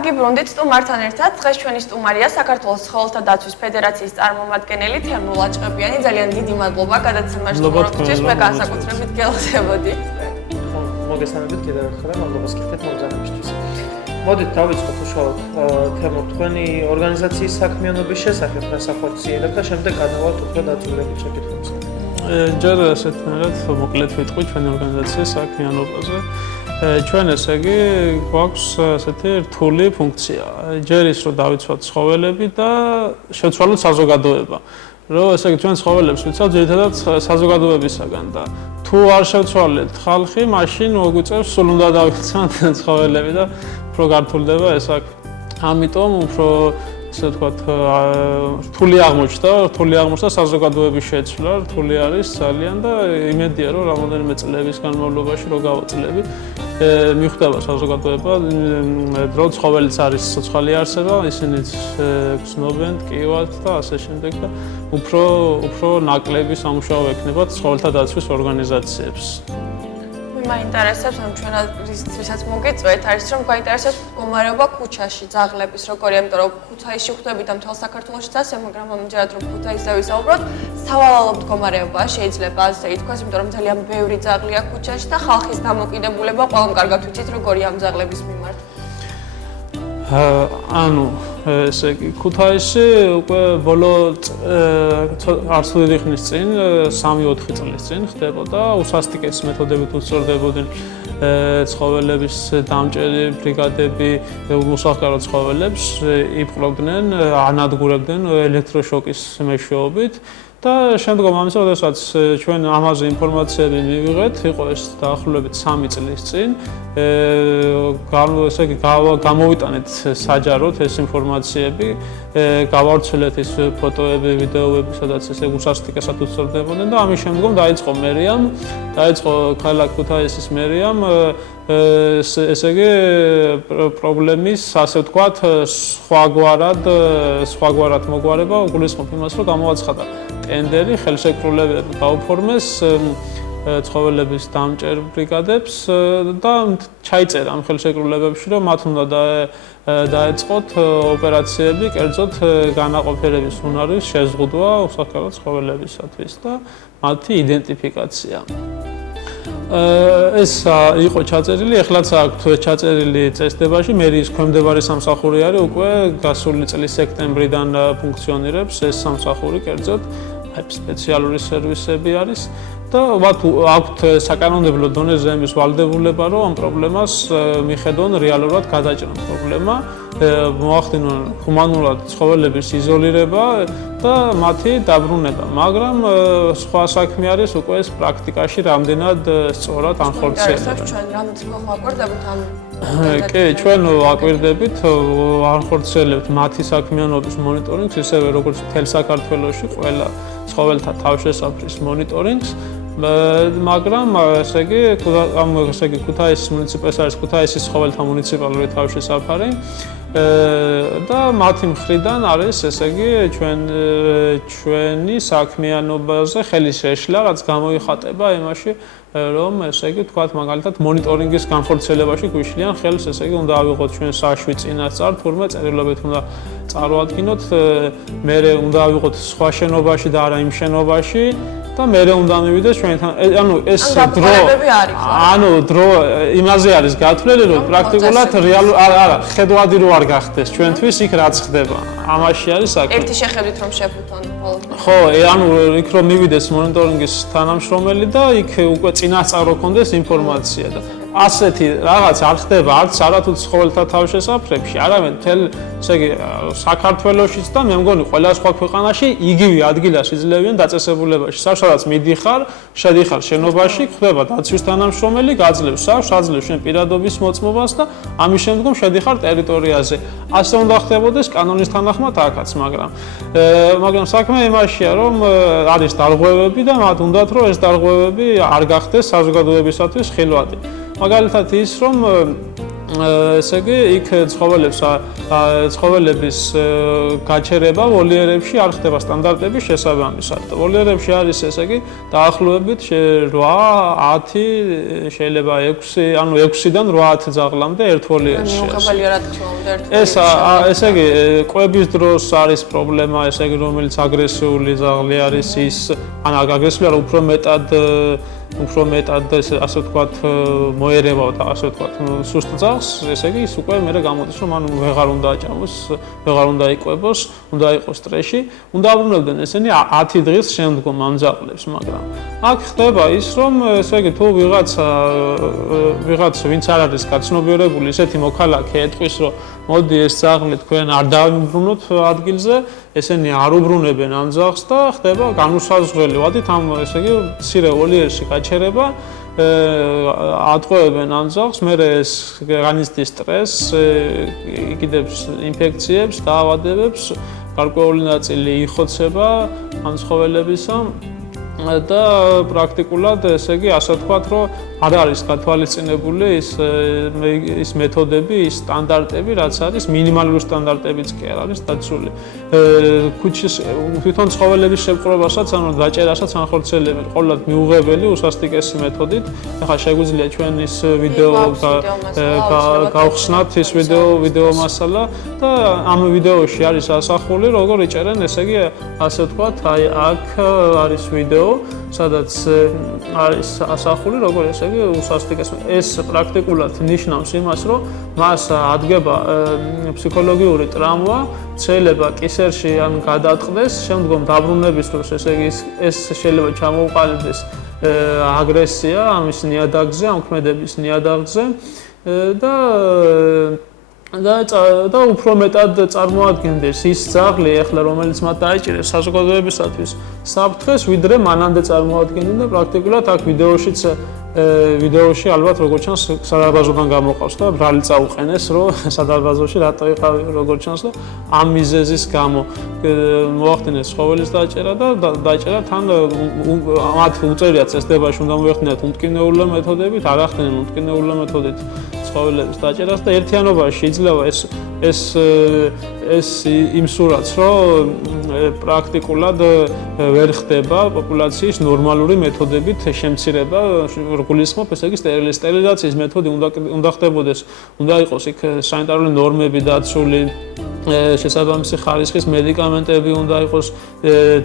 აგიბრუნდით სტუმართან ერთად. დღეს ჩვენი სტუმარია საქართველოს ცხოველთა დაცვის ფედერაციის წარმომადგენელი თემურ ლაჭყებიანი. ძალიან დიდი მადლობა გადაცემაში სტუმრობისთვის. მე განსაკუთრებით გელოცებოდით. მოგესალმებით კიდევ ერთხელ, მადლობას გიხდით მომზადებისთვის. მოდით დავიწყოთ უშუალოდ თემურ თქვენი ორგანიზაციის საქმიანობის შესახებ ნასახორციელებ და შემდეგ გადავალთ უფრო დაწვრილებით შეკითხვებზე. ჯერ ასეთნაირად მოკლედ ვიტყვი ჩვენი ორგანიზაციის საქმიანობაზე. ჩვენ ესე იგი გვაქვს ასეთი რთული ფუნქცია. ჯერ ის რომ დავიცვათ ცხოველები და შევცვალოთ საზოგადოება. რომ ესე იგი ჩვენ ცხოველებს ვიცავთ ძირითადად საზოგადოებისაგან და თუ არ შევცვალეთ ხალხი, მაშინ მოგვიწევს სულ უნდა დავიცვათ ცხოველები და უფრო გართულდება ეს აქ. ამიტომ უფრო ესე ვთქვათ რთული აღმოჩნდა საზოგადოების შეცვლა, რთული არის ძალიან და იმედია რომ რამოდენიმე წლების განმავლობაში რო გავაწლები მიხვდება საზოგადოება დრო ცხოველიც არის სოციალური არსება, ისინიც გრძნობენ, ტკივათ და ასე შემდეგ და უფრო ნაკლები სამუშაო ექნება ცხოველთა დაცვის ორგანიზაციებს. მაინტერესებს რომ ჩვენ რისაც მოგიწვევთ არის რომ გვაინტერესებს მდგომარეობა ქუჩაში, ძაღლების როგორია, იმიტომ რომ ქუთაისში ხვდებით და მთელ საქართველოშიც ასე, მაგრამ ამჯერად რომ ქუთაისზე ვისაუბროთ, სავალალო მდგომარეობაა შეიძლება ასე ითქვას, იმიტომ რომ ძალიან ბევრი ძაღლია ქუჩაში და ხალხის დამოკიდებულება ყველამ კარგად ვიცით როგორია ამ ძაღლების მიმართ. ანუ ესე იგი ქუთაისში უკვე ბოლო არც დიდი ხნის წინ 3-4 წლის წინ ხდებოდა უსასტიკეს მეთოდებით უწოდებოდნენ ცხოველების დამჭერი ბრიგადები უსახკარო ცხოველებს იპყრობდნენ, ანადგურებდნენ ელექტროშოკის მეშვეობით და შემდგომ ამისა, როდესაც ჩვენ ამაზე ინფორმაციები მივიღეთ, იყო ეს დაახლოებით 3 წლის წინ, ესე იგი გამოვიტანეთ საჯაროდ ეს ინფორმაციები, გავავრცელეთ ის ფოტოები, ვიდეოები, სადაც ესე უსასტიკესად უწოდებოდნენ და ამის შემდგომ დაიწყო ქალაქ ქუთაისის მერიამ ესე იგი პრობლემის, ასე ვთქვათ, სხვაგვარად მოგვარება, უგულისხმობ იმას, რომ გამოაცხადა ტენდერი, ხელშეკრულებები გაუფორმეს ცხოველების დამჭერ ბრიგადებს და ჩაიწერა ამ ხელშეკრულებებში, რომ მათ უნდა დაეწყოთ ოპერაციები, კერძოდ განაყოფიერების უნარის შეზღუდვა უსახკარო ცხოველებისათვის და მათი იდენტიფიკაცია. ეს იყო ჩაწერილი, ეხლაც აქვთ ჩაწერილი წესდებაში, მერიის ქვემდებარე სამსახური არის უკვე გასული წლის სექტემბრიდან ფუნქციონირებს ეს სამსახური, კერძოდ სპეციალური სერვისები არის და აქვთ საკანონმდებლო დონეზე იმის ვალდებულება, რომ ამ პრობლემას მიხედონ რეალურად გადაჭრან პრობლემა, მოახდინონ ჰუმანურად ცხოველების იზოლირება და მათი დაბრუნება, მაგრამ სხვა საქმე არის უკვე ეს პრაქტიკაში რამდენად სწორად ანხორციელდება. ჩვენ რამდენად მოაკვირდებით ამ კი, ჩვენ ვაკვირდებით, ანხორციელებთ მათი საქმიანობის მონიტორინგს, ისევე როგორც მთელ საქართველოში ყველა ცხოველთა თავშესაფრის მონიტორინგს, მაგრამ ესე იგი ქუთაისის მუნიციპალიტეტს არის ქუთაისის ცხოველთა მუნიციპალური თავშესაფარი და მათი მხრიდან არის ესე იგი ჩვენი საქმიანობაზე ხელის შეშლა, რაც გამოიხატება იმაში, რომ ესე იგი თქვათ მაგალითად მონიტორინგის განხორციელებაში გვიშლიან ხელს, ესე იგი უნდა ავიღოთ ჩვენ საშვი წინასწარ, თურმე წერილობით უნდა წარვადგინოთ, მერე უნდა ავიღოთ სხვა შენობაში და არა იმ შენობაში და მერე უნდა მივიდეს ჩვენთან, ანუ ეს დრო იმაზე არის გათვლილი, რომ პრაქტიკულად არა, ხედვადი რო არ გახდეს ჩვენთვის იქ რაც ხდება. ამაში არის საქმე. ერთი შეხედვით რომ შეფუთონ ხოლმე. ხო, ანუ იქ რომ მივიდეს მონიტორინგის თანამშრომელი და იქ უკვე წინასწარ რო ქონდეს ინფორმაცია და ასეთი რაღაც არ ხდება არც არათუ ცხოველთა თავშესაფრებში, არამედ მთელ ესე იგი საქართველოშიც და მე მგონი ყველა სხვა ქვეყანაში იგივე ადგილას იძლევიან დაწესებულებაში. სადაც მიდიხარ, შედიხარ შენობაში, ხდება დაცვის თანამშრომელი, გაძლევს სახლს, აძლევს შენ პირადობის მოწმობას და ამის შემდგომ შედიხარ ტერიტორიაზე. ასე უნდა ხდებოდეს კანონის თანახმად აქაც, მაგრამ საქმე იმაშია, რომ არის დარღვევები და მათ უნდათ რომ ეს დარღვევები არ გახდეს საზოგადოებისათვის ხილვადი. მაგალითად ის, რომ ესე იგი, იქ ცხოველების გაჩერება ვოლიერებში არ ხდება სტანდარტების შესაბამისად. ვოლიერებში არის ესე იგი, დაახლოებით 8-10, შეიძლება 6, ანუ 6-დან 8 ძაღლამდე ერთ ვოლიერში. მიუღებელია რა თქმა უნდა ერთ ესე იგი, ყვების დროს არის პრობლემა, ესე იგი, რომელიც აგრესიული ძაღლი არის ის, ან აგრესიული არა, უფრო მეტად ასე ვთქვათ მოერევა და ასე ვთქვათ სუსტ ძაღლს, ესე იგი ის უკვე მე გამოდის რომ ანუ ვეღარ უნდა აჭამოს, ვეღარ უნდა იყვებოს, უნდა იყოს სტრესში, უნდა აბრუნებდნენ ესენი 10 დღის შემდგომ ამ ძაღლებს, მაგრამ აქ ხდება ის რომ ესე იგი თუ ვიღაც ვინც არ არის გაცნობიერებული ესეთი მოქალაქე ეტყვის რომ მოდი ეს ძაღლი თქვენ არ დაუბრუნოთ ადგილზე, ესენი არ უბრუნებენ ამ ძაღლს და ხდება განუსაზღვრელი ვადით ამ ესე იგი მცირე ვოლიერში გაჩერება ატყვევებენ ამ ძაღლს, მერე ეს განიცდის სტრესს, იკიდებს ინფექციებს, დაავადებებს, გარკვეული ნაწილი იხოცება ამ ცხოველებისა და პრაქტიკულად ესე იგი ასე ვთქვათ რომ არ არის გათვალისწინებული ის მეთოდები, ის სტანდარტები, რაც არის მინიმალური სტანდარტებიც კი არ არის დაცული. ქუჩის თვითონ ცხოველების შეპყრობასაც, ანუ დაჭერასაც ანხორციელებენ ყოველად მიუღებელი უსასტიკესი მეთოდით. ახლა შეგვიძლია ჩვენ ის ვიდეო გავხსნათ ის ვიდეო მასალა და ამ ვიდეოში არის ასახული როგორ იჭერენ, ესე იგი ასე ვთქვათ, აი აქ არის ვიდეო სადაც არის ასახული როგორ ესე იგი უსასტიკეს ეს პრაქტიკულად ნიშნავს იმას რომ მას ადგება ფსიქოლოგიური ტრაუმა შეიძლება კისერში ან გადაწყდეს შემდგომ დაბრუნების დროს ესე იგი ეს შეიძლება ჩამოუყალიბდეს აგრესია ამის ნიადაგზე ამ ქმედების ნიადაგზე და უფრო მეტად წარმოადგენდეს ის ძაღლი ახლა რომელიც მათ დაიჭირეს საზოგადოებისათვის საფრთხეს ვიდრე მანამდე წარმოადგენდნენ და პრაქტიკულად აქ ვიდეოში ალბათ როგორც ჩანს სადარბაზოდან გამოყავს და ბრალი წაუყენეს რომ სადარბაზოში რატო იყავი როგორც ჩანს და ამ მიზეზის გამო მოახდინეს ცხოველის დაჭერა და დაჭერა თან მათ უწერიათ წესდებაში უნდა მოეხდინათ უმტკინეულო მეთოდებით არ ახდენენ უმტკინეულო მეთოდით ცხოველების დაჭერას და ერთიანობაში იძლევა ეს იმ სურათს რომ პრაქტიკულად ვერ ხდება პოპულაციის ნორმალური მეთოდებით შემცირება გულისხმობ ესე იგი სტერილიზაციის მეთოდი უნდა ხდებოდეს უნდა იყოს იქ სანიტარული ნორმები დაცული შესაბამისი ხარისხის მედიკამენტები უნდა იყოს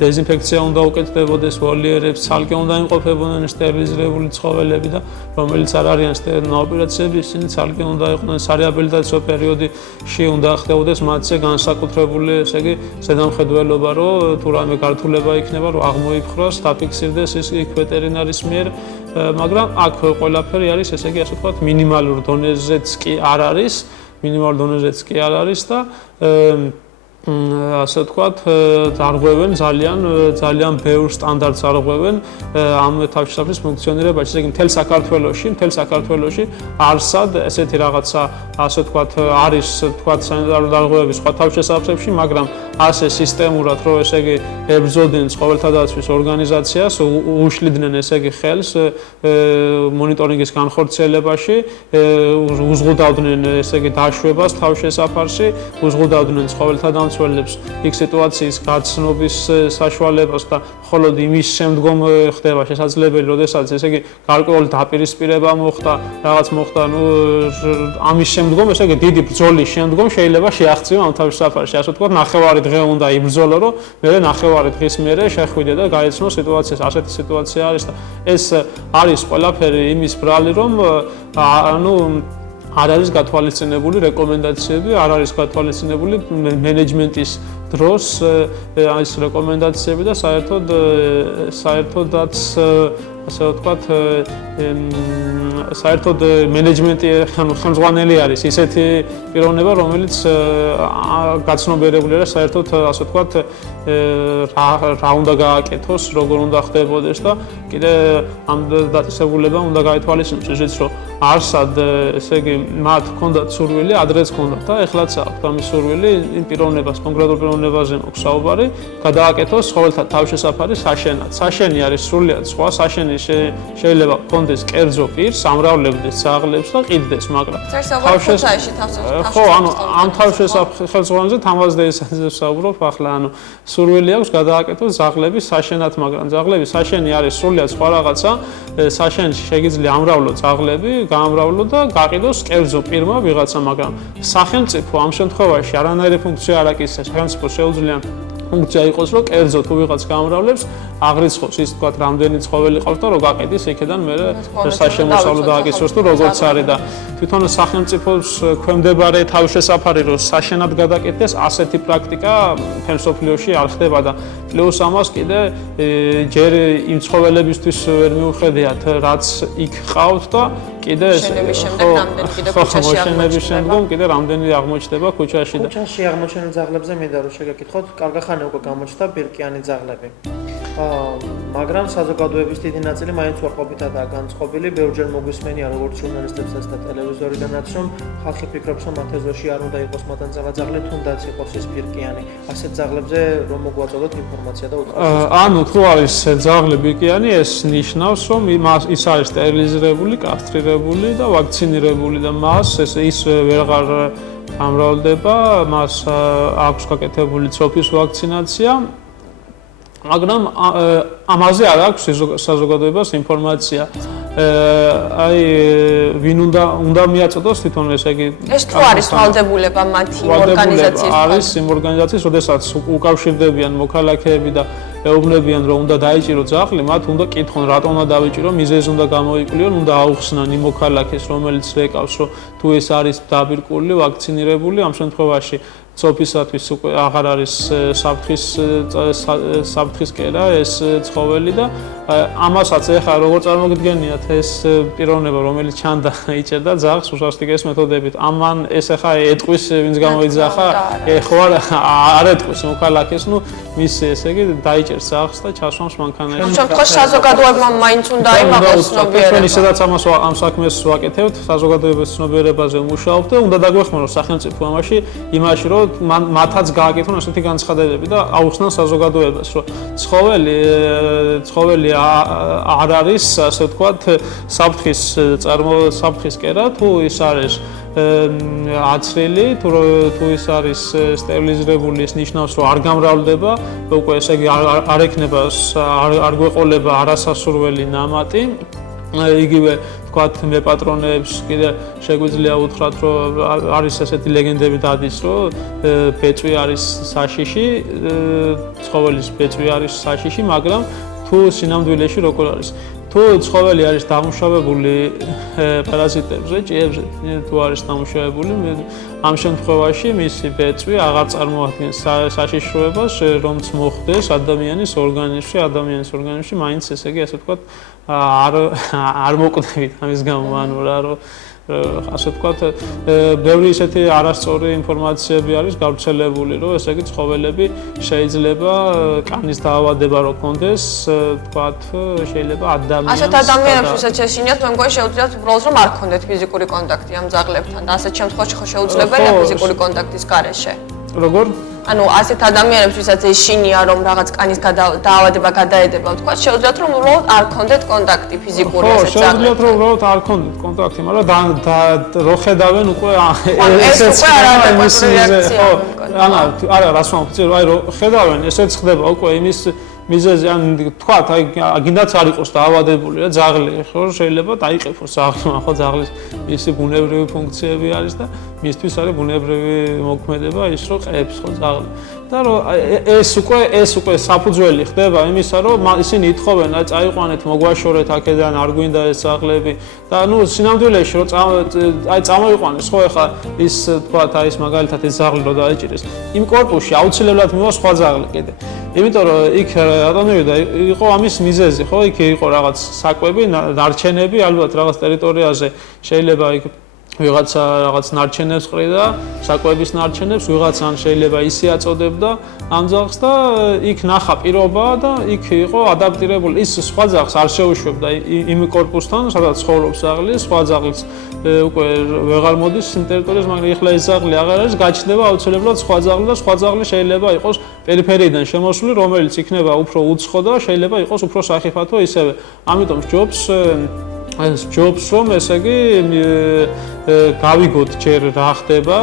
დეზინფექცია უნდა უკეთდებოდეს ვოლიერებს ცალკე უნდა იმყოფებოდნენ სტერილიზებული ცხოველები და რომელიც არ არიან ოპერაციები ისინი ცალკე უნდა იყვნენ სარეაბილიტაციო პერიოდში უნდა ხდებოდეს მათზე განსაკუთრებული ესე იგი ზედამხედველობა რომ თუ რამე გართულება იქნება რომ აღმოიფხრას დაფიქსირდეს ის იქ ვეტერინარის მიერ მაგრამ აქ ყველაფერი არის ესე იგი ასე ვთქვათ მინიმალურ დონეზეც კი არ არის მინიმალურ დონეზეც კი არ არის და ასე ვთქვათ არღვევენ ძალიან ბევრ სტანდარტს არღვევენ ამ თავშესაფრის ფუნქციონირებაში ესე იგი მთელ საქართველოში არსად ესეთი რაღაცა ასე ვთქვათ არის ვთქვათ სანიტარული დარღვევების სხვა თავშესაფრებში მაგრამ ასე სისტემურად რომ ესე იგი ებრძოდნენ ცხოველთა დაცვის ორგანიზაციას უშლიდნენ ესე იგი ხელს მონიტორინგის განხორციელებაში უზღუდავდნენ ესე იგი დაშვებას თავშესაფარში უზღუდავდნენ ცხოველთა დამცველებს იქ სიტუაციის გაცნობის საშუალებას და მხოლოდ იმის შემდგომ ხდება შესაძლებელი როდესაც ესე იგი გარკვეული დაპირისპირება მოხდა რაღაც მოხდა ამის შემდგომ ესე იგი დიდი ბრძოლის შემდგომ შეიძლება შეაღწიო ამ თავშესაფარში ასე ვთქვათ ნახევარი დღე უნდა იბრძოლო რომ მე ნახევარი დღის მერე შეხვიდე და გაეცნო სიტუაციას ასეთი სიტუაცია არის და ეს არის ყველაფერი იმის ბრალი რომ ანუ არ არის გათვალისწინებული რეკომენდაციები არ არის გათვალისწინებული მენეჯმენტის დროს ეს რეკომენდაციები და საერთოდაც ასე ვთქვათ საერთოდ მენეჯმენტი ანუ ხელმძღვანელი არის ისეთი პიროვნება რომელიც გაცნობიერებული არის საერთოდ ასე ვთქვათ რა უნდა გააკეთოს როგორ უნდა ხდებოდეს და კიდე ამ დაწესებულებამ უნდა გაითვალისწინოს ისიც რომ არსად ესე იგი მათ ჰქონდათ სურვილი ადრეც ჰქონდათ და ეხლაც აქვთ ამის სურვილი იმ პიროვნებას კონკრეტულ პიროვნებაზე მოქვს საუბარი გადააკეთოს ცხოველთა თავშესაფარი საშენად საშენი არის სრულიად სხვა საშენი შეიძლება კონდეს კერძო პირს, ამრავლებდეს ძაღლებს და ყიდდეს, მაგრამ ხო, ანუ ამ თავშესაფრთხოებაზე თამაზდეისაზე ვსაუბრობ ახლა, ანუ სურვილი აქვს გადააკეთოს ძაღლების საშენად, მაგრამ ძაღლების საშენი არის სრულიად სხვა რაღაცა. საშენში შეგიძლია ამრავლო ძაღლები, გაამრავლო და გაყიდოს კერძო პირმა ვიღაცა, მაგრამ სახელმწიფო ამ შემთხვევაში არანაირი ფუნქცია არ აკისრია. სახელმწიფო შეუძლია ფუნქცია იყოს, რომ კერძო თუ ვიღაც გაამრავლებს, აღრიცხავს ის თქვა რამდენი ცხოველი ყავს და რო გაყიდის იქედან მე საშემოსავლო დააკისროს თუ როგორც არის და თვითონ სახელმწიფოს ქვემდებარე თავშესაფარი რომ საშენად გადაკეთდეს, ასეთი პრაქტიკა ფემსოფლიოში არ ხდება და პლუს ამას კიდე ჯერ იმ ცხოველებისთვის ვერ მიუხედიათ, რაც იქ ყავთ და კიდე მოშენების შემდგომ კიდე რამდენი აღმოჩნდება ქუჩაში და ქუჩაში აღმოჩენილ ძაღლებზე მინდა რომ შეგეკითხოთ, კარგახანი უკვე გამოჩნდა ბირკიანი ძაღლები. მაგრამ საზოგადოების დიდი ნაწილი მაინც უარყოფითადაა განწყობილი. ბევრჯერ მოგვისმენია როგორც ჟურნალისტებსაც და ტელევიზორიდანაც, რომ ხალხი ფიქრობს, რომ მათ ეზოში არ უნდა იყოს მათანძაღა ძაღლი, თუნდაც იყოს ეს ბირკიანი. ასეთ ძაღლებზე რომ მოგვაწოდოთ ინფორმაცია და უთხრას. ანუ თუ არის ძაღლი ბირკიანი, ეს ნიშნავს, რომ ის არის სტერილიზირებული, კასტრირებული და ვაქცინირებული და მას ის ვეღარ ამრავლდება, მას აქვს გაკეთებული ცოფის ვაქცინაცია. მაგრამ ამაზე არ აქვს საზოგადოებას ინფორმაცია. აი ვინ უნდა მიაწოდოს თვითონ ესე იგი ეს თუ არის ვალდებულება მათი ორგანიზაციის არის იმ ორგანიზაციის, როდესაც უკავშირდებიან მოქალაქეები და ეუბნებიან რომ უნდა დაიჭირო ძაღლი, მათ უნდა კითხონ რატომ უნდა დავიჭირო, მიზეზი უნდა გამოიკვლიონ, უნდა აუხსნან იმ მოქალაქეს, რომელიც რეკავს, რომ თუ ეს არის დაბირკული, ვაქცინირებული, ამ შემთხვევაში ცოფისათვის უკვე აღარ არის საფრთხის კერა ეს ცხოველი და ამასაც ეხლა როგორ წარმოგიდგენიათ ეს პიროვნება რომელიც ჩანდა იჭერდა ძაღლს უსასტიკეს მეთოდებით ამან ეს ეხლა ეტყვის ვინც გამოიძახა ხო არ ეტყვის მოქალაქეს ნუ მის ესე იგი დაიჭერს ძაღლს და ჩასვამს მანქანაში ამ შემთხვევაში საზოგადოებამ მაინც უნდა იმაღოს ცნობიერება ჩვენ ისედაც ამას ამ საქმეს ვაკეთებთ საზოგადოების ცნობიერებაზე ვმუშაობთ და უნდა დაგვეხმაროს სახელმწიფო ამაში იმაში რომ მათაც გააკეთონ ასეთი განცხადებები და აუხსნან საზოგადოებას, რომ ცხოველი არ არის, ასე ვთქვათ, საფრთხის კერა, თუ ის არის აცრილი, თუ ის არის სტერილიზირებული, ის ნიშნავს, რომ არ გამრავლდება, უკვე ესე იგი არ ექნება, არ გვეყოლება არასასურველი ნამატი. იგივე ვთქვათ მე პატრონებს კიდე შეგვიძლია უთხრათ რომ არის ესეთი ლეგენდები დადის რომ ბეწვი არის საშიში ცხოველის ბეწვი არის საშიში მაგრამ თუ სინამდვილეში როგორ არის თუ ცხოველი არის დამუშავებული პარაზიტებზე ჭიებზე თუ არის დამუშავებული ამ შემთხვევაში მისი ბეწვი აღარ წარმოადგენს საშიშროებას რომც მოხდეს ადამიანის ორგანიზმში მაინც ესე იგი ასე ვთქვათ არ მოკვდებით ამის გამო ანუ რა რომ ასე ვთქვათ ბევრი ისეთი არასწორი ინფორმაციები არის გავრცელებული რომ ესე იგი ცხოველები შეიძლება კანის დაავადება რო კონდეს ვთქვათ შეიძლება ადამიანს ასეთ ადამიანებს ვისაც ეშინიათ მე მგონი შეუძლიათ უბრალოდ რომ არ ქონდეთ ფიზიკური კონტაქტი ამ ძაღლებთან და ასეთ შემთხვევაში ხო შეუძლებელია ფიზიკური კონტაქტის გარეშე როგორ ანუ ასეთ ადამიანებს ვისაც ეშინია რომ რაღაც კანის დაავადება გადაედება ვთქვათ შეუძლიათ რომ უბრალოდ არ ქონდეთ კონტაქტი ფიზიკური ასეთ ძაღლებთან შეუძლიათ რომ უბრალოდ არ ქონდეთ კონტაქტი მაგრამ რო ხედავენ უკვე ესეც არა რას ვამბობ აი რო ხედავენ ესეც ხდება უკვე იმის მიზეზი ან თქვათ აი გინდაც არ იყოს დაავადებული რა ძაღლი ხო შეიძლება დაიყეფოს ძაღლი ხო ძაღლის მისი ბუნებრივი ფუნქციები არის და მისთვის არის ბუნებრივი მოქმედება ის რომ ყებს ხო ძაღლი და რომ ეს უკვე საფუძველი ხდება იმისა რომ ისინი ითხოვენ აი წაიყვანეთ მოგვაშორეთ აქედან არ გვინდა ეს ძაღლები და ნუ სინამდვილეში რომ აი წამოიყვანეს ხო ეხლა ის თქვათ აი ეს მაგალითად ეს ძაღლი რო დაიჭირეს იმ კორპუსში აუცილებლად მივა სხვა ძაღლი კიდე იმიტომ რომ იქ რატომივიდა იყო ამის მიზეზი ხო იქ იყო რაღაც საკვები ნარჩენები ალბათ რაღაც ტერიტორიაზე შეიძლება იქ ვიღაცა რაღაც ნარჩენებს ყრიდა, საკვების ნარჩენებს, ვიღაცა ან შეიძლება ისე აწოდებდა ამ ძაღლს და იქ ნახა პირობა და იქ იყო ადაპტირებული. ის სხვა ძაღლს არ შეუშვებდა იმ კორპუსთან, სადაც ცხოვრობს ძაღლი, სხვა ძაღლს უკვე ვეღარ მოდის იმ ტერიტორიაზე, მაგრამ ეხლა ეს ძაღლი აღარ არის, გაჩნდება აუცილებლად სხვა ძაღლი და სხვა ძაღლი შეიძლება იყოს პერიფერიიდან შემოსული, რომელიც იქნება უფრო უცხო და შეიძლება იყოს უფრო სახიფათო ისევე. ამიტომ ჯობს რომ ესე იგი გავიგოთ ჯერ რა ხდება,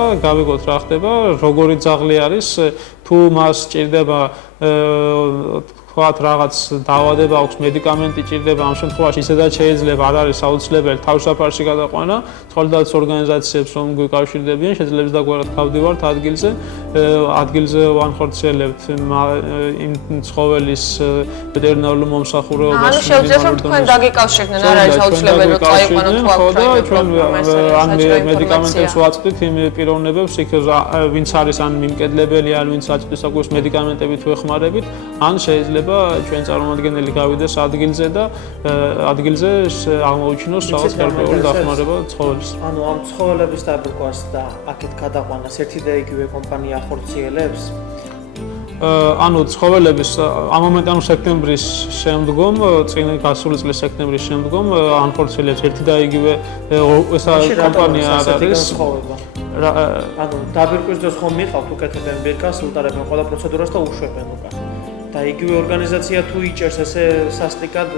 როგორი ძაღლი არის, თუ მას ჭირდება თქვათ რაღაც დაავადება აქვს, მედიკამენტი ჭირდება, ამ შემთხვევაში ისედაც შეიძლება არ არის აუცილებელი თავშაფარში გადაყვანა, ცხოველდაცვის ორგანიზაციებს რომ გვიკავშირდებიან, შეძლებს დაგვარად გავდივართ ადგილზე ვანხორციელებთ იმ ცხოველის ვეტერინარული მომსახურებას. ანუ შეუძლიათ რომ თქვენ დაგიკავშირდნენ, არ არის აუცილებელი რომ წაიყვანოთ თუ აქვს ან მედიკამენტებს ვაწვდით იმ პიროვნებებს, იქ ვინც არის ან მიმკედლებელი, ან ვინც აწვდის საკუთარ მედიკამენტებით ვეხმარებით, ან შეიძლება ჩვენ წარმომადგენელი გავიდეს ადგილზე და ადგილზე აღმოუჩინოს რაღაც თერაპიული დახმარება ცხოველის. ანუ ამ ცხოველების დაბრკვას და აქეთ გადაყვანას ერთი და იგივე კომპანია ახორციელებს? ანუ ცხოველების ამ მომენტ სექტემბრის შემდგომ, წინ გასული წლის სექტემბრის შემდგომ ახორციელებს ერთი და იგივე ესა კომპანია არის. ანუ დაბრკვის დროს ხომ მიყავთ უკეთებენ ბირკას, უტარებენ ყველა პროცედურას და უშვებენ უკან. და იგივე ორგანიზაცია თუ იჭერს ესე სასტიკად?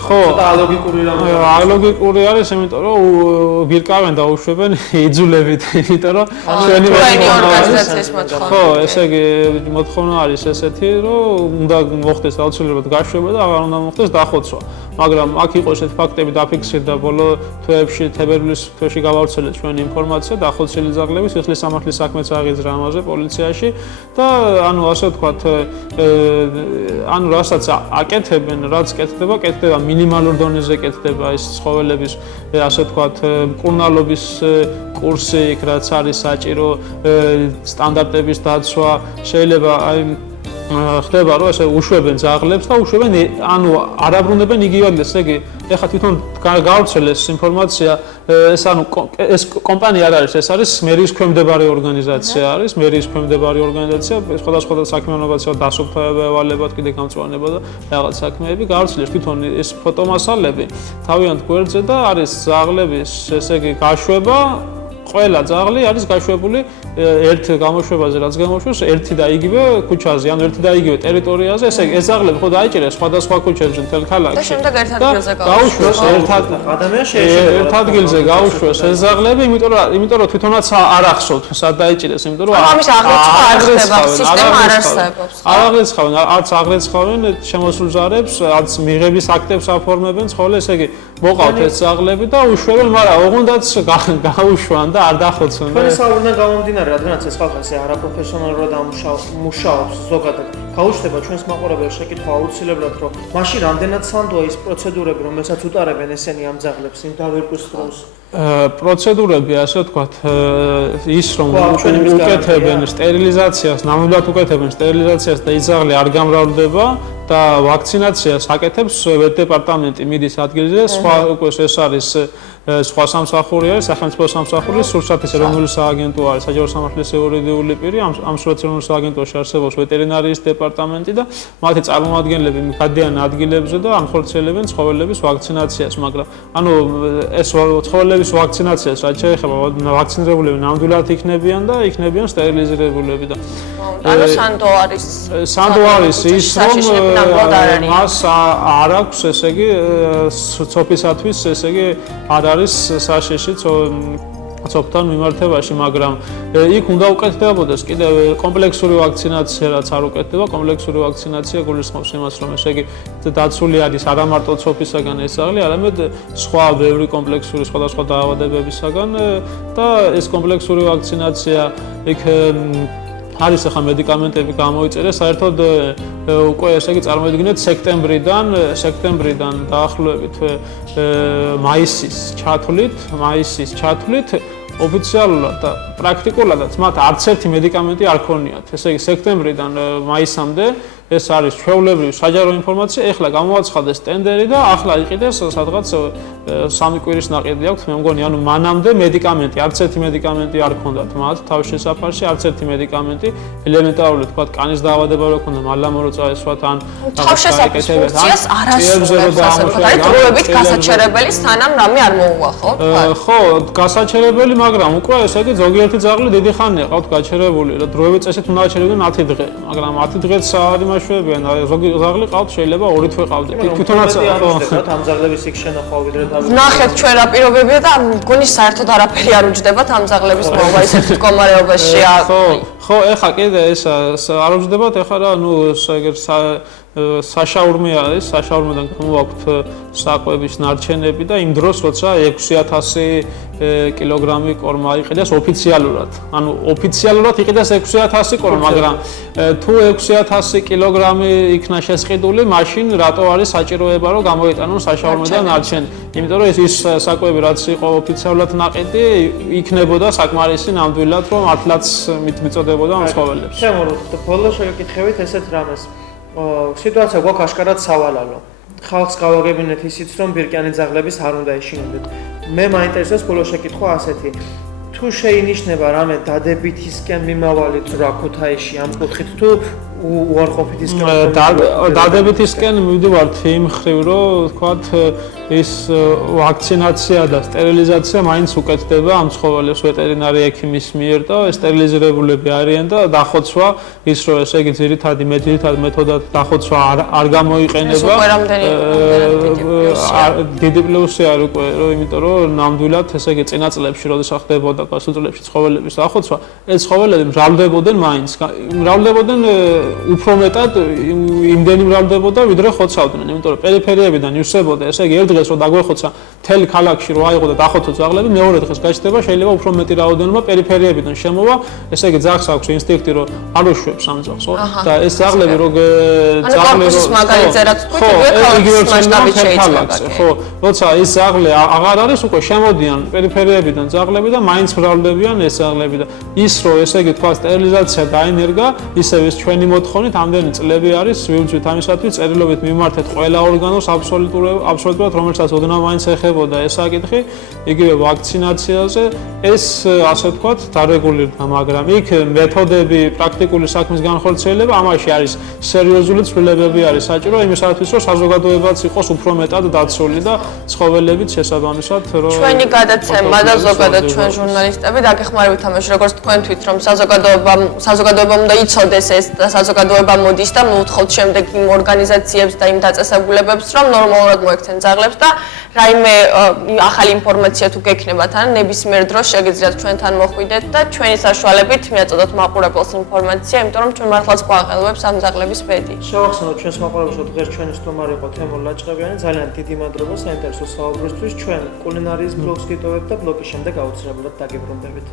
ხო, და ალოგიკური რამე. ალოგიკური არის, იმიტომ რომ ბირკავენ და უშვებენ იძულებით, იმიტომ რომ ჩვენი ორგანიზაციის მოთხოვნა. ხო, ესე იგი მოთხოვნა არის ესეთი, რომ უნდა მოხდეს აუცილებლად გაშვება და აღარ უნდა მოხდეს დახოცვა. მაგრამ აქ იყო ესეთი ფაქტები დაფიქსირდა ბოლო თვეებში, თებერვლის თვეში გავავრცელეთ ჩვენი ინფორმაცია დახოცილი ძაღლების სიხლის სამართლის საქმეც აღიძრა ამაზე პოლიციაში და ანუ ასე ვთქვათ ანუ რასაც აკეთებენ, რაც კეთდება მინიმალურ დონეზე კეთდება ეს ცხოველების ასე ვთქვათ მკურნალობის კურსი, რაც არის საჭირო სტანდარტების დაცვა, შეიძლება აი ხდება რომ ესე უშვებენ ძაღლებს და უშვებენ ანუ არ აბრუნებენ იგივე ადგილს, ესე იგი ეხლა თვითონ გავრცელეს ინფორმაცია ეს ანუ ეს კომპანია არ არის, ეს არის მერიის ქვემდებარე ორგანიზაცია არის, მერიის ქვემდებარე ორგანიზაცია, სხვადასხვა საქმიანობაცა დასუფთავება, ევალებათ, კიდე გამწვანება და რაღაც საქმეები გავრცელეს თვითონ ეს ფოტომასალები თავიანთ გვერდზე და არის ძაღლების ესე იგი გაშვება ყველა ძაღლი არის გაშვებული ერთ გამოშვებაზე, რაც გამოშვეს ერთი და იგივე ქუჩაზე, ანუ ერთი და იგივე ტერიტორიაზე, ესე იგი ეს ძაღლები ხო დაიჭირეს სხვადასხვა ქუჩებზე მთელ ქალაქში. და შემდეგ ერთ ადგილზე გაუშვეს ადამიანს შეიძლება ერთ ადგილზე გაუშვეს ეს ძაღლები, იმიტომ რომ თვითონაც არ ახსოვთ, სად დაიჭირეს, იმიტომ რომ ამის აღრიცხვა არ ხდება, სისტემა არ არსებობს. არ აღრიცხავენ, არც აღრიცხავენ შემოსულ ზარებს, არც მიღების აქტებს აფორმებენ ცხოველს, ესე იგი მოყავთ ეს ძაღლები და უშვებენ, მაგრამ ოღონდაც გაუშვან და არ დახოცვენ. თქვენი საუბრიდან გამომდინარე, რადგანაც ეს ხალხი ასე არაპროფესიონალურად მუშაობს ზოგადად. გაუჩნდება ჩვენს მაყურებელს შეკითხვა აუცილებლად, რომ მაშინ რამდენად სანდოა ის პროცედურები, რომელსაც უტარებენ ესენი ამ ძაღლებს იმ დავირკვის დროს? პროცედურები, ასე ვთქვათ, ის რომ უკეთებენ სტერილიზაციას, ნამდვილად უკეთებენ სტერილიზაციას და ის ძაღლი არ გამრავლდება და ვაქცინაციას აკეთებს ვეტერინარი მიდის ადგილზე, სხვა უკვე ეს არის სხვა სამსახური არის, სახელმწიფო სამსახური, სურსათის ეროვნული სააგენტო არის, საჯარო სამართლის იურიდიული პირი, ამ სურსათის ეროვნულ სააგენტოში არსებობს ვეტერინარიის დეპარტამენტი და მათი წარმომადგენლები გადიან ადგილებზე და ახორციელებენ ცხოველების ვაქცინაციას, მაგრამ ანუ ეს ცხოველების ვაქცინაციას რაც შეეხება ვაქცინირებულები ნამდვილად იქნებიან და იქნებიან სტერილიზირებულები და ანუ სანდო არის ის რომ მას არ აქვს ესე იგი ცოფისათვის ესე იგი არ არის საშიში ცოფთან მიმართებაში, მაგრამ იქ უნდა უკეთდებოდეს კიდევ კომპლექსური ვაქცინაცია, რაც არ უკეთდება, კომპლექსური ვაქცინაცია გულისხმობს იმას, რომ ესე იგი დაცული არის არა მარტო ცოფისაგან ეს ძაღლი, არამედ სხვა ბევრი კომპლექსური სხვადასხვა დაავადებებისაგან და ეს კომპლექსური ვაქცინაცია იქ არის ახლა მედიკამენტები გამოიწერეს, საერთოდ უკვე ესე იგი წარმოიდგინეთ სექტემბრიდან დაახლოებით მაისის ჩათვლით ოფიციალურად და პრაქტიკულადაც მათ არც ერთი მედიკამენტი არ ქონიათ. ესე იგი სექტემბრიდან მაისამდე ეს არის ჩვეულებრივი საჯარო ინფორმაცია. ეხლა გამოაცხადეს ტენდერი და ახლა იყიდეს სადღაც 3 კვირის ნაყიდი აქვს. მე მგონი, ანუ მანამდე მედიკამენტი, არც ერთი მედიკამენტი არ ქონდათ მათ თავის შესაფარში, არც ერთი მედიკამენტი, ელემენტარული თქვა კანის დაავადება რო ქონდა, მალამორო წაესვათ ან თავის შესაფრის ფუნქციას არ ასრულებს, ასე ვთქვათ, აი დროებით გასაჩერებელი სანამ რამე არ მოუვა, ხო? ხო, გასაჩერებელი, მაგრამ უკვე ესე იგი ზოგიერთი ძაღლი დიდი ხანია ყავთ გაჩერებული და დროებით წესით უნდა აჩერებდნენ 10 დღე, მაგრამ 10 დღეც არ იმაშვებიან, ზოგი ძაღლი ყავთ შეიძლება 2 თვე ყავდეთ. თვითონაც ამ ძაღლების იქ შენახვა ვიდრე თავის. ნახეთ ჩვენ რა პირობებია და მგონი საერთოდ არაფერი არ უჯდებათ ამ ძაღლების მოვა ისეთ მდგომარეობაშია. ხო, ეხლა კიდე ეს არ უჯდებათ, ეხლა რა, ნუ ეგერ საშაურმე არის, საშაურმედან გამოაქვთ საკვების ნარჩენები და იმ დროს როცა 6000 კილოგრამი კორმა იყიდეს ოფიციალურად. ანუ ოფიციალურად იყიდეს 6000 კორმა, მაგრამ თუ 6000 კილოგრამი იქნა შესყიდული, მაშინ რატო არის საჭიროება რომ გამოიტანონ საშაურმედან ნარჩენი? იმიტომ რომ ის საკვები რაც იყო ოფიციალურად ნაყიდი, იქნებოდა საკმარისი ნამდვილად რომ მართლაც მიწოდებოდა ამ ცხოველებს. შემოვლოთ და ბოლოს შევეკითხებით ესეთ რამეს. სიტუაცია გვაქვს აშკარად სავალალო. ხალხს გავაგებინეთ ისიც, რომ ბირკიანი ძაღლების არ უნდა ეშინოდეთ. მე მაინტერესებს ბოლოს შეკითხვა ასეთი. თუ შეინიშნება რამე დადებითისკენ მიმავალი ძვრა ქუთაისში ამ კუთხით თუ უარყოფითისკენ დადებითისკენ მივდივართ იმ ხრივ, რომ თქვათ ის ვაქცინაცია და სტერილიზაცია მაინც უკეთდება ამ ცხოველებს ვეტერინარი ექიმის მიერ და სტერილიზირებულები არიან და დახოცვა ის რომ ესე იგი ძირითადი მეთოდად დახოცვა არ გამოიყენება. დიდი პლუსი არ უკვე, რომ იმიტომ რომ ნამდვილად ესე იგი წინა წლებში როდესაც ხდებოდა გასაწლებში ცხოველების დახოცვა, ეს ცხოველები მრავლდებოდნენ მაინც. მრავლდებოდნენ უფრო მეტად იმდენი მრავლდებოდა ვიდრე ხოცავდნენ, იმიტომ რომ პერიფერიებიდან ივსებოდა, ესე იგი ერთ დღეს რომ დაგვეხოცა მთელი ქალაქში რომ აიღო და დახოცო ძაღლები, მეორე დღეს გაჩნდება შეიძლება უფრო მეტი რაოდენობა პერიფერიებიდან შემოვა, ესე იგი ძაღლს აქვს ინსტინქტი რომ არ უშვებს ამ ძაღლს, ხო? და ეს ძაღლები რო ძაღლები რო მაგალითზე რაც თქვით, მასშტაბით შეიძლება. ხო, როცა ეს ძაღლი აღარ არის უკვე შემოდიან პერიფერიებიდან ძაღლები და მაინც მრავლდებიან ეს ძაღლები და ის რომ ესე იგი თქვა სტერილიზაცია დაენერგა, ისევ ეს ჩვენი მოთხოვნით ამდენი წლები არის ვიუძვით ამისათვის წერილობით მიმართეთ ყველა ორგანოს აბსოლუტურად რომელსაც ოდნავ მაინც ეხებოდა ეს საკითხი, იგივე ვაქცინაციაზე ეს ასე ვთქვათ დარეგულირდა, მაგრამ იქ მეთოდები, პრაქტიკული საქმის განხორციელება ამაში არის სერიოზული ცვლილებები არის საჭირო იმისათვის რომ საზოგადოებაც იყოს უფრო მეტად დაცული და ცხოველებიც შესაბამისად რომ ჩვენი გადაცემა და ზოგადად ჩვენ ჟურნალისტები დაგეხმარებით ამაში როგორც თქვენთვით რომ საზოგადოებამ უნდა იცოდეს ეს და საზოგადოება მოდის და მოუთხოთ შემდეგ იმ ორგანიზაციებს და იმ დაწესებულებებს რომ ნორმალურად მოექცენ ძაღლებს და რაიმე ახალი ინფორმაცია თუ გექნებათ ან ნებისმიერ დროს შეგიძლიათ ჩვენთან მოხვიდეთ და ჩვენი საშუალებით მიაწოდოთ მაყურებელს ინფორმაცია, იმიტომ რომ ჩვენ მართლაც გვაყელვებს ამ ძაღლების ბედი. შევახსენოთ ჩვენს მაყურებელს, რომ დღეს ჩვენი სტუმარი იყო თემურ ლაჭყებიანი, ძალიან დიდი მადლობა საინტერესო საუბრისთვის. ჩვენ კულინარიის ბლოგს გიტოვებთ და ბლოგის შემდეგ აუცილებლად დაგებრუნდებით.